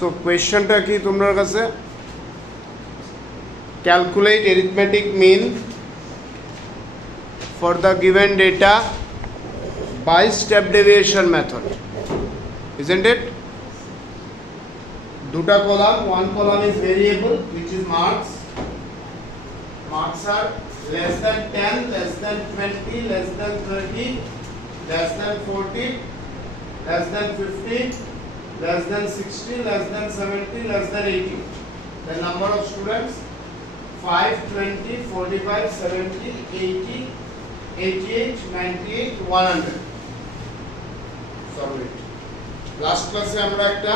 সো কোয়েশ্চনটা কি তোমার কাছে? Calculate arithmetic mean for the given data by step deviation method, isn't it? Duta column, one column is variable which is marks. Marks are less than 10, less than 20, less than 30, less than 40, less than 50, less than 60, less than 70, less than 80. The number of students 5, 20, 45, 70, 80, 88, 98, 100. Solve it. Last class আমরা একটা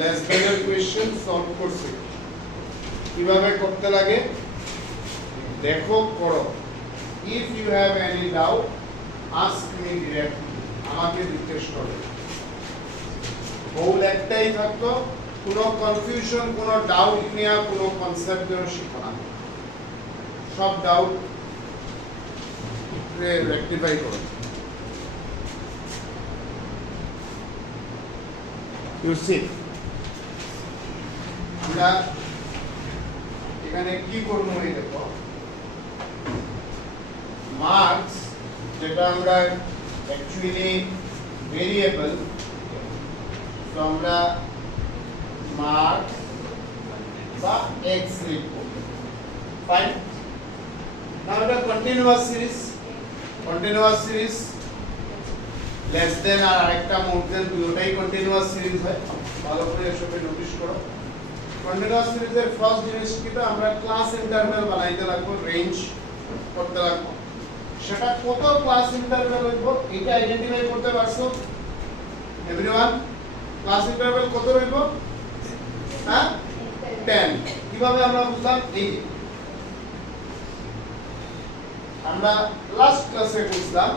less than এর question solve করছি। কিভাবে করতে লাগে দেখো করো। If you have any doubt, ask me directly. আমাকে জিজ্ঞেস করো। ভুল একটাই থাকতো, কোনো কনফিউশন, কোনো ডাউট নিয়ে কোনো কনসেপ্ট যেন শিখো না। সব ডাউট রেকটিফাই করো। ইউ সি আমরা এখানে কি করব এই দেখো, মার্কস যেটা আমরা অ্যাকচুয়ালি ভেরিয়েবল, তো আমরা মার্কস বা এক্স লিখব। ফাইন। নাও এটা কন্টিনিউয়াস সিরিজ লেস দেন আর আরেকটা মোর দেন, দুটোটাই কন্টিনিউয়াস সিরিজ হয়। ভালো করে এসবে নোটিস করো। কন্টিনিউয়াস সিরিজের ফার্স্ট জিনিস কি, তো আমরা ক্লাস ইন্টারভ্যাল বানাইতে লাগবো, রেঞ্জ করতে লাগবো। সেটা কত ক্লাস ইন্টারভ্যাল হইব এটা আইডেন্টিফাই করতে পারছো এভরিওয়ান? ক্লাস ইন্টারভ্যাল কত হইব? হ্যাঁ 10। কিভাবে আমরা বুঝলাম? এই আমরা লাস্ট ক্লাসে বুঝলাম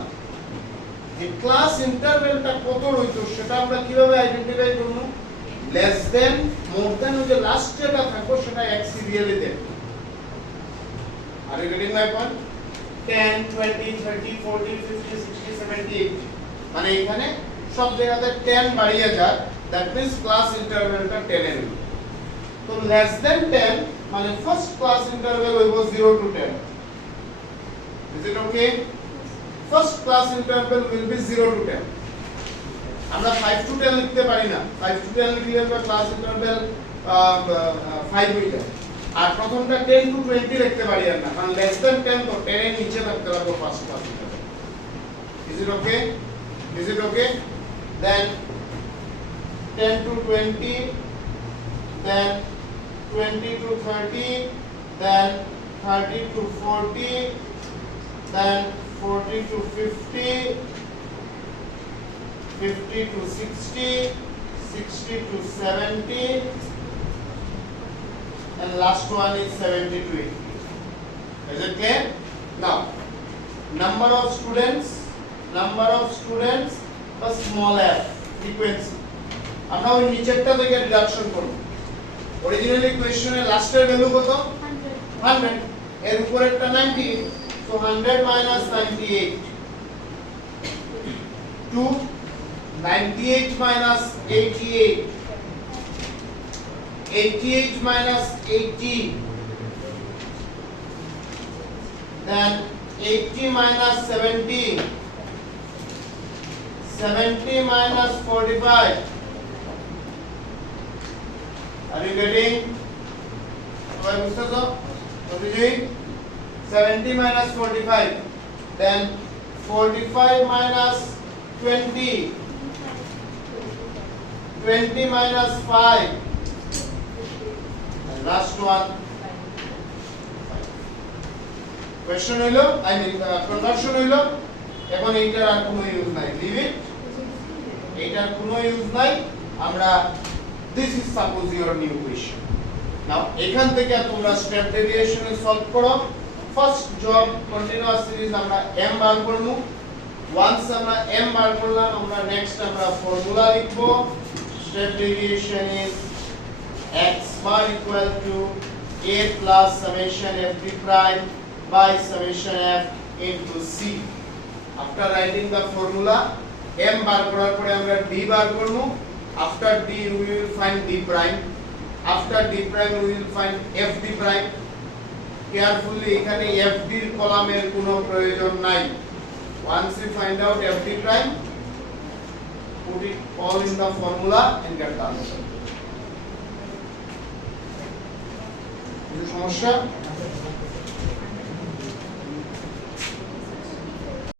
যে ক্লাস ইন্টারভ্যালটা কত হইতো সেটা আমরা কিভাবে আইডেন্টিফাই করব? লেস দেন, মোর দেন, ওই যে লাস্ট যেটা থাকবে সেটা এক সিরিয়ালে দেন। Are you getting my point? 10, 20, 30, 40, 50, 60, 70, 80 মানে এখানে সব জায়গাতে 10 বাড়িয়ে যায়, দ্যাট মিন্স ক্লাস ইন্টারভ্যালটা 10 এর। তো লেস দেন 10 মানে ফার্স্ট ক্লাস ইন্টারভ্যাল হইব 0 to 10. Is it okay? First class interval will be 0 to 10. আমরা 5 to 10 লিখতে পারি না। 5 to 10 লিখলে আমরা ক্লাস ইন্টারভ্যাল 5 হয়ে যায়। আর প্রথমটা 10 to 20 লিখতে পারি না, কারণ less than 10 তো 10 এর নিচে থাকতে হবে first class interval. Is it okay? Is it okay? Then 10 to 20, then 20 to 30, then 30 to 40, then 40 to 50, 50 to 60, 60 to 70, and last one is 70 to 80. Is it clear? Now, number of students plus small f, frequency. আমরা ওই নিচেরটা থেকে ডিডাকশন করব। অরিজিনালি কোশ্চেনের লাস্টের ভ্যালু কত? 100। এর উপরেরটা 90। So 100 minus 98 to 98 minus 88, 88 minus 80, then 80 minus 70, 70 minus 45. Are you getting? Why Mr. So? What is it? 70 minus 45, then 45 minus 20, 20 minus 5, and last one. Question হইলো, I mean conversion হইলো, এখন এইটার আর কোনো ইউজ নাই, leave it, এইটার কোনো ইউজ নাই। আমরা this is suppose your new question. Now এখান থেকে তোমরা স্টেপ ডেভিয়েশনে সলভ করো। ফার্স্ট জব কন্টিনিউয়াস সিরিজ আমরা m বার করব। ওয়ান্স আমরা m বার করলাম, আমরা নেক্সট আমরা ফর্মুলা লিখব। Step deviation is x bar equal to a plus summation f d prime by summation f into c. After writing the formula m বার করার পরে আমরা d বার করব। After D we will find D prime. After D prime we will find FD prime. Carefully এখানে FD এর কলামের কোনো প্রয়োজন নাই. Once you find out FD prime, put it all in the formula and get the answer. কিছু সমস্যা?